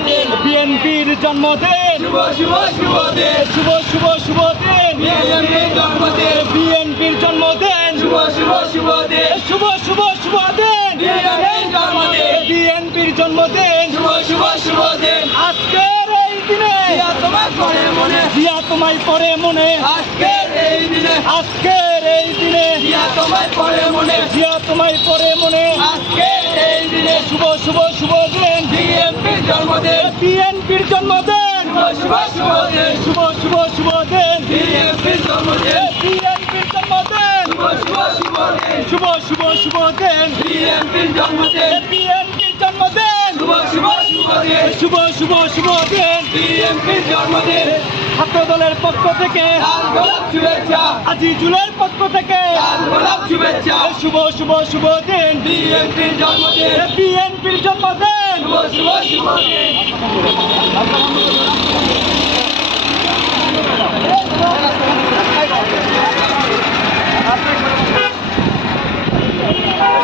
বিএনপির জন্মদিন শুভ শুভ শুভ দিন শুভ শুভ শুভ দিন বিএনপির জন্মদিন বিএনপির জন্মদিন শুভ শুভ শুভ দিন শুভ শুভ শুভ দিন বিএনপির জন্মদিন বিএনপির জন্মদিন শুভ শুভ শুভ দিন আজকের এই দিনে জিয়া তোমায় পড়ে মনে জিয়া তোমায় পড়ে মনে আজকের এই দিনে আজকের এই দিনে জিয়া তোমায় পড়ে মনে জিয়া তোমায় পড়ে মনে আজকের এই দিনে শুভ শুভ শুভ দিন বিএনপির জন্মদিন বিএনপির জন্মদিন শুভ শুভ শুভ দিন শুভ শুভ শুভ দিন বিএনপির জন্মদিন বিএনপির জন্মদিন শুভ শুভ শুভ দিন শুভ শুভ শুভ দিন বিএনপির জন্মদিন বিএনপির জন্মদিন শুভ শুভ শুভ দিন শুভ শুভ শুভ দিন বিএনপির জন্মদিন ছাত্র দলের পক্ষ থেকে লাল গোলাপ শুভেচ্ছা আজিজুলের পক্ষ থেকে লাল গোলাপ শুভেচ্ছা শুভ শুভ শুভ দিন বিএনপির জন্মদিন বিএনপির জন্মদিন শুভ শুভ শুভ দিন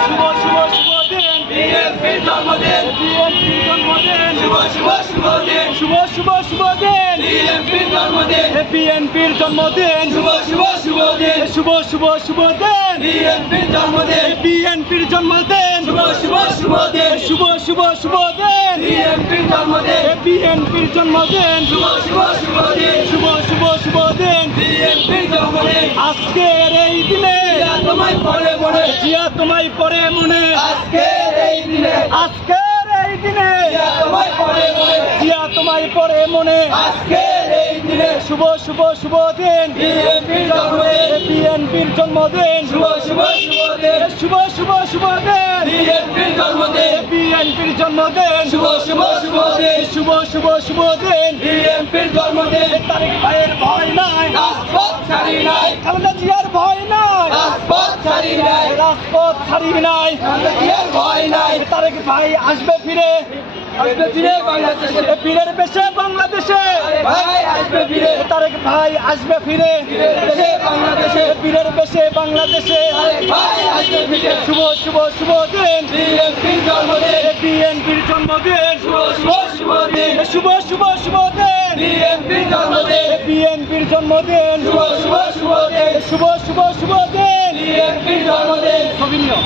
শুভ শুভ শুভ দিন বিএনপির জন্মদিন বিএনপির জন্মদিন শুভ শুভ শুভ দিন শুভ শুভ শুভ দিন বিএনপির জন্মদিন বিএনপির জন্মদিন শুভ শুভ শুভ দিন শুভ শুভ শুভ দিন বিএনপির জন্মদিন বিএনপির জন্মদিন শুভ শুভ শুভ দিন শুভ শুভ শুভ দিন বিএনপির জন্মদিন বিএনপির জন্মদিন শুভ শুভ শুভ দিন শুভ শুভ শুভ দিন বিএনপির জন্মদিন আজকের এই দিনে জিয়া তোমায় পড়ে মনে জিয়া তোমায় পড়ে মনে আজকের এই দিনে আজকের এই দিনে জিয়া তোমায় পড়ে মনে জিয়া তোমায় পড়ে মনে আজকের এই দিনে শুভ শুভ শুভ দিন বিএনপির জন্মদিন বিএনপির জন্মদিন শুভ শুভ শুভ দিন শুভ শুভ শুভ দিন বিএনপির জন্মদিন বিএনপির জন্মদিন শুভ শুভ শুভ দিন শুভ শুভ শুভ দিন বিএনপির জন্মদিন তারেক ভাইয়ের ভয় নাই রাজপথ ছাড়ি নাই খালেদা জিয়ার ভয় নাই রাজপথ ছাড়ি নাই রাজপথ ছাড়ি নাই জিয়ার ভয় নাই তারেক ভাই আসবে ফিরে আসবে ফিরে বাংলাদেশে পীরের বেশে বাংলাদেশে ভাই আসবে ফিরে তারেক ভাই আসবে ফিরে দেশে বাংলাদেশে পীরের বেশে বাংলাদেশে ভাই আসবে ফিরে শুভ শুভ শুভ দিন বিএনপির জন্মদিন বিএনপির জন্মদিন শুভ শুভ শুভ দিন শুভ শুভ শুভ দিন বিএনপির জন্মদিন বিএনপির জন্মদিন শুভ শুভ শুভ দিন শুভ শুভ শুভ দিন বিএনপির জন্মদিন ছবি নিও